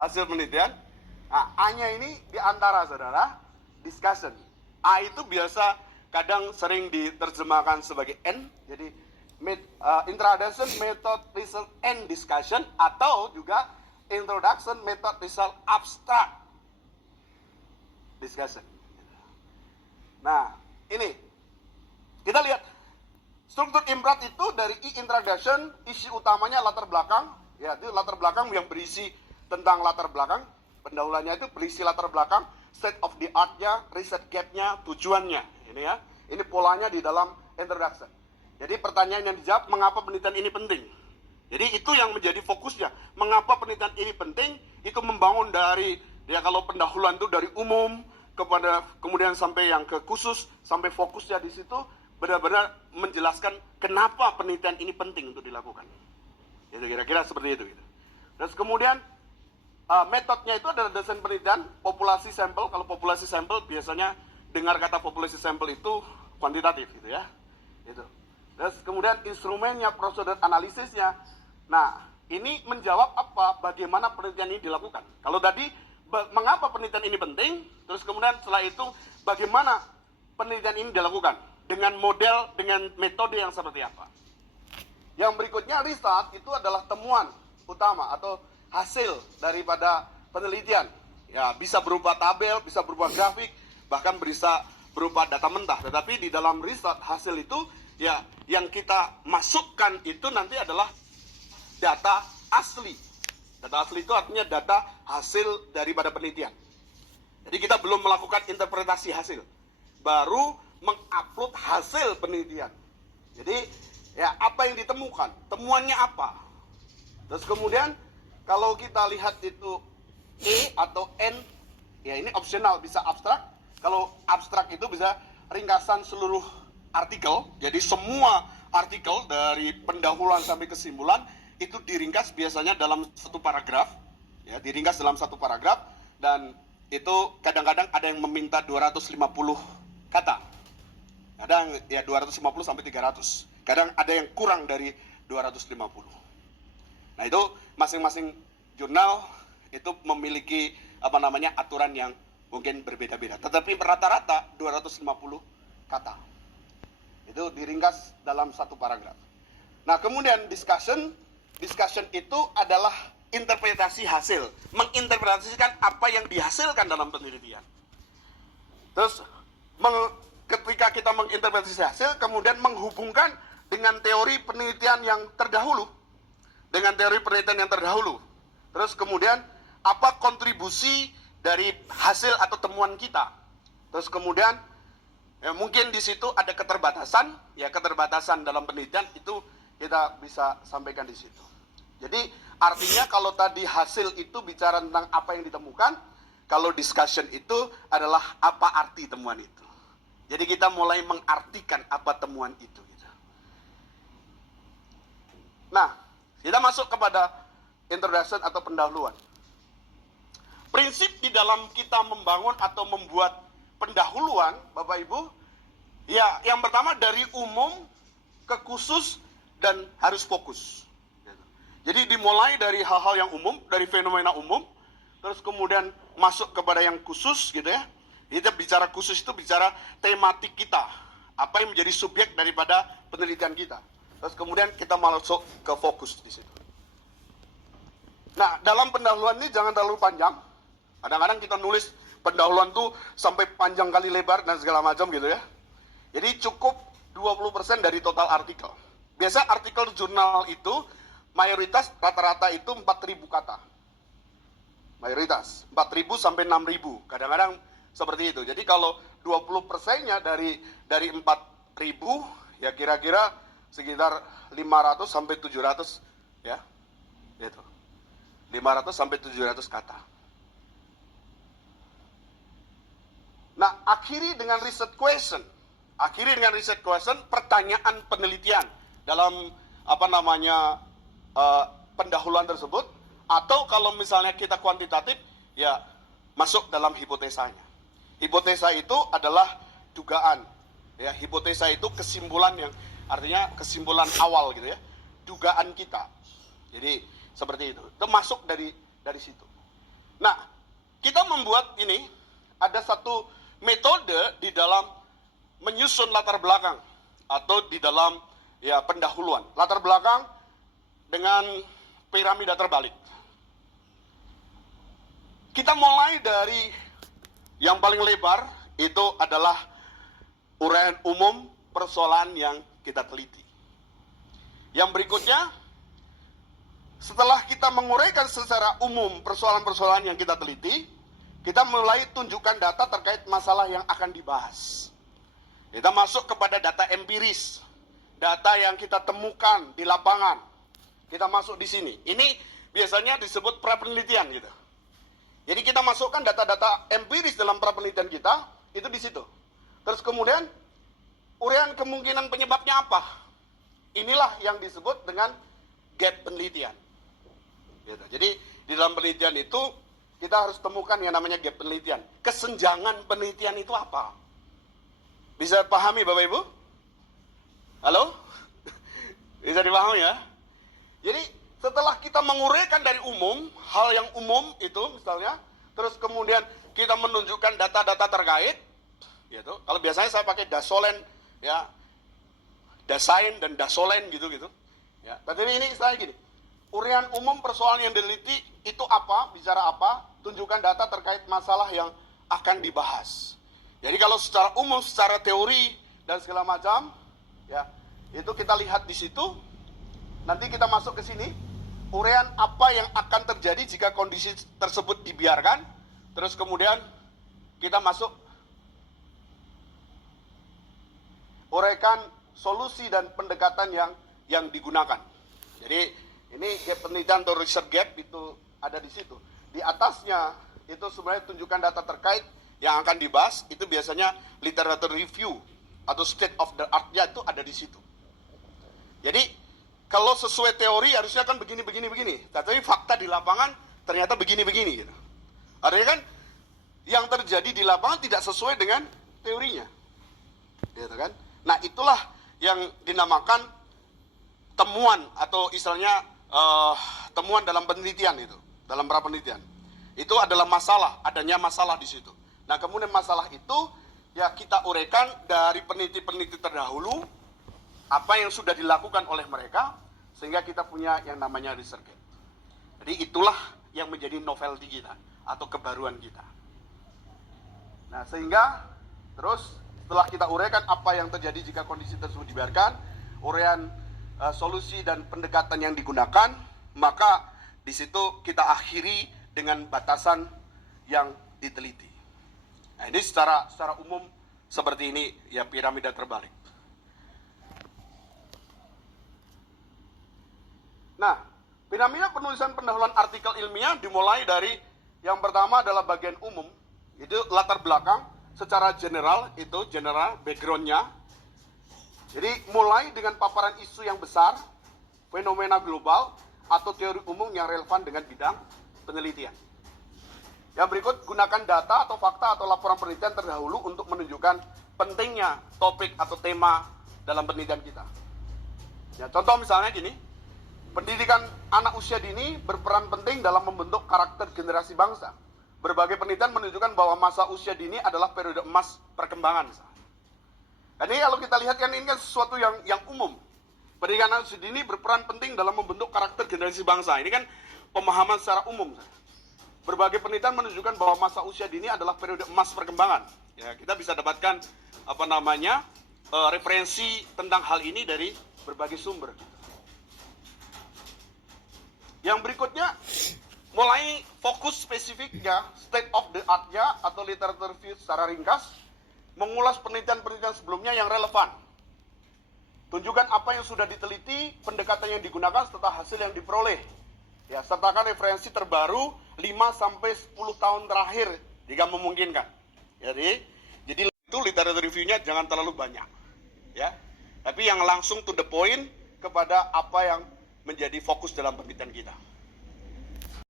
hasil penelitian. Nah, A-nya ini di antara saudara, discussion. A itu biasa kadang sering diterjemahkan sebagai N, jadi introduction, method, result, and discussion, atau juga introduction, method, result, abstract, discussion. Nah, ini kita lihat struktur imprat itu dari introduction, isi utamanya latar belakang, ya itu latar belakang yang berisi tentang latar belakang, pendahuluannya itu berisi latar belakang, state of the art-nya, riset gap-nya, tujuannya, ini ya, ini polanya di dalam introduction. Jadi pertanyaan yang dijawab, mengapa penelitian ini penting? Jadi itu yang menjadi fokusnya, mengapa penelitian ini penting, itu membangun dari, ya kalau pendahuluan itu dari umum, kepada kemudian sampai yang ke khusus, sampai fokusnya di situ, benar-benar menjelaskan kenapa penelitian ini penting untuk dilakukan. Itu kira-kira seperti itu. Gitu. Terus kemudian metodnya itu adalah desain penelitian, populasi sampel. Kalau populasi sampel biasanya dengar kata populasi sampel itu kuantitatif gitu ya. Itu. Terus kemudian instrumennya, prosedur analisisnya. Nah, ini menjawab apa? Bagaimana penelitian ini dilakukan. Kalau tadi mengapa penelitian ini penting? Terus kemudian setelah itu bagaimana penelitian ini dilakukan? Dengan model, dengan metode yang seperti apa? Yang berikutnya result itu adalah temuan utama atau hasil daripada penelitian. Ya, bisa berupa tabel, bisa berupa grafik, bahkan bisa berupa data mentah. Tetapi di dalam result hasil itu ya yang kita masukkan itu nanti adalah data asli. Data asli itu artinya data hasil daripada penelitian. Jadi kita belum melakukan interpretasi hasil, baru mengupload hasil penelitian. Jadi ya apa yang ditemukan, temuannya apa. Terus kemudian kalau kita lihat itu E atau N, ya ini opsional, bisa abstrak. Kalau abstrak itu bisa ringkasan seluruh artikel. Jadi semua artikel dari pendahuluan sampai kesimpulan itu diringkas biasanya dalam satu paragraf. Ya, diringkas dalam satu paragraf dan itu kadang-kadang ada yang meminta 250 kata. Kadang ya 250 sampai 300. Kadang ada yang kurang dari 250. Nah, itu masing-masing jurnal itu memiliki aturan yang mungkin berbeda-beda. Tetapi rata-rata 250 kata. Itu diringkas dalam satu paragraf. Nah, kemudian discussion itu adalah interpretasi hasil, menginterpretasikan apa yang dihasilkan dalam penelitian. Terus ketika kita menginterpretasi hasil, kemudian menghubungkan dengan teori penelitian yang terdahulu, Terus kemudian apa kontribusi dari hasil atau temuan kita. Terus kemudian ya mungkin di situ ada keterbatasan, ya keterbatasan dalam penelitian itu kita bisa sampaikan di situ. Jadi artinya kalau tadi hasil itu bicara tentang apa yang ditemukan, kalau discussion itu adalah apa arti temuan itu. Jadi kita mulai mengartikan apa temuan itu. Gitu. Nah, kita masuk kepada introduction atau pendahuluan. Prinsip di dalam kita membangun atau membuat pendahuluan, Bapak Ibu, ya yang pertama dari umum ke khusus dan harus fokus. Jadi dimulai dari hal-hal yang umum, dari fenomena umum, terus kemudian masuk kepada yang khusus gitu ya. Kita bicara khusus itu bicara tematik kita, apa yang menjadi subjek daripada penelitian kita. Terus kemudian kita masuk ke fokus di situ. Nah, dalam pendahuluan ini jangan terlalu panjang. Kadang-kadang kita nulis pendahuluan tuh sampai panjang kali lebar dan segala macam gitu ya. Jadi cukup 20% dari total artikel. Biasa artikel jurnal itu mayoritas rata-rata itu 4.000 kata. Mayoritas 4.000 sampai 6.000. Kadang-kadang seperti itu. Jadi kalau 20%-nya dari 4.000 ya kira-kira sekitar 500 sampai 700 ya. Gitu. 500 sampai 700 kata. Nah, akhiri dengan research question. Pertanyaan penelitian dalam pendahuluan tersebut, atau kalau misalnya kita kuantitatif ya masuk dalam hipotesanya. Hipotesa itu adalah dugaan ya, hipotesa itu kesimpulan yang artinya kesimpulan awal gitu ya, dugaan kita. Jadi seperti itu masuk dari situ. Nah, kita membuat ini, ada satu metode di dalam menyusun latar belakang atau di dalam ya pendahuluan. Latar belakang dengan piramida terbalik. Kita mulai dari yang paling lebar, itu adalah uraian umum persoalan yang kita teliti. Yang berikutnya, setelah kita menguraikan secara umum persoalan-persoalan yang kita teliti, kita mulai tunjukkan data terkait masalah yang akan dibahas. Kita masuk kepada data empiris, data yang kita temukan di lapangan. Kita masuk di sini. Ini biasanya disebut pra-penelitian gitu. Jadi kita masukkan data-data empiris dalam pra-penelitian kita, itu di situ. Terus kemudian, uraian kemungkinan penyebabnya apa? Inilah yang disebut dengan gap penelitian. Gitu. Jadi di dalam penelitian itu kita harus temukan yang namanya gap penelitian. Kesenjangan penelitian itu apa? Bisa pahami Bapak Ibu? Halo? Bisa dipahami ya? Jadi setelah kita menguraikan dari umum, hal yang umum itu misalnya, terus kemudian kita menunjukkan data-data terkait, gitu. Kalau biasanya saya pakai dasolen, ya, dasain dan dasolen gitu-gitu. Ya, tapi ini saya gini, uraian umum persoalan yang diteliti itu apa, bicara apa, tunjukkan data terkait masalah yang akan dibahas. Jadi kalau secara umum, secara teori dan segala macam, ya, itu kita lihat di situ. Nanti kita masuk ke sini, uraian apa yang akan terjadi jika kondisi tersebut dibiarkan. Terus kemudian kita masuk uraikan solusi dan pendekatan yang digunakan. Jadi ini gap penelitian atau research gap itu ada di situ. Di atasnya itu sebenarnya tunjukkan data terkait yang akan dibahas, itu biasanya literature review atau state of the art-nya itu ada di situ. Jadi kalau sesuai teori harusnya kan begini. Tapi fakta di lapangan ternyata begini gitu. Artinya kan yang terjadi di lapangan tidak sesuai dengan teorinya. Gitu kan? Nah, itulah yang dinamakan temuan atau istilahnya temuan dalam penelitian itu, dalam pra-penelitian. Itu adalah masalah, adanya masalah di situ. Nah, kemudian masalah itu ya kita uraikan dari peneliti-peneliti terdahulu, apa yang sudah dilakukan oleh mereka, sehingga kita punya yang namanya research gap. Jadi itulah yang menjadi novelty kita atau kebaruan kita. Nah, sehingga terus setelah kita uraikan apa yang terjadi jika kondisi tersebut dibiarkan, uraian solusi dan pendekatan yang digunakan, maka di situ kita akhiri dengan batasan yang diteliti. Nah, ini secara umum seperti ini ya, piramida terbalik. Nah, piramida penulisan pendahuluan artikel ilmiah dimulai dari yang pertama adalah bagian umum, itu latar belakang secara general, itu general background-nya. Jadi mulai dengan paparan isu yang besar, fenomena global, atau teori umum yang relevan dengan bidang penelitian. Yang berikut, gunakan data atau fakta atau laporan penelitian terdahulu untuk menunjukkan pentingnya topik atau tema dalam penelitian kita. Ya, contoh misalnya gini, pendidikan anak usia dini berperan penting dalam membentuk karakter generasi bangsa. Berbagai penelitian menunjukkan bahwa masa usia dini adalah periode emas perkembangan. Jadi kalau kita lihat kan ini kan sesuatu yang umum. Pendidikan anak usia dini berperan penting dalam membentuk karakter generasi bangsa. Ini kan pemahaman secara umum. Berbagai penelitian menunjukkan bahwa masa usia dini adalah periode emas perkembangan. Ya, kita bisa dapatkan referensi tentang hal ini dari berbagai sumber. Yang berikutnya, mulai fokus spesifiknya, state of the art-nya atau literature review secara ringkas, mengulas penelitian-penelitian sebelumnya yang relevan. Tunjukkan apa yang sudah diteliti, pendekatan yang digunakan, serta hasil yang diperoleh. Ya, sertakan referensi terbaru 5-10 tahun terakhir jika memungkinkan. Jadi itu literature review-nya jangan terlalu banyak. Ya. Tapi yang langsung to the point kepada apa yang menjadi fokus dalam penelitian kita.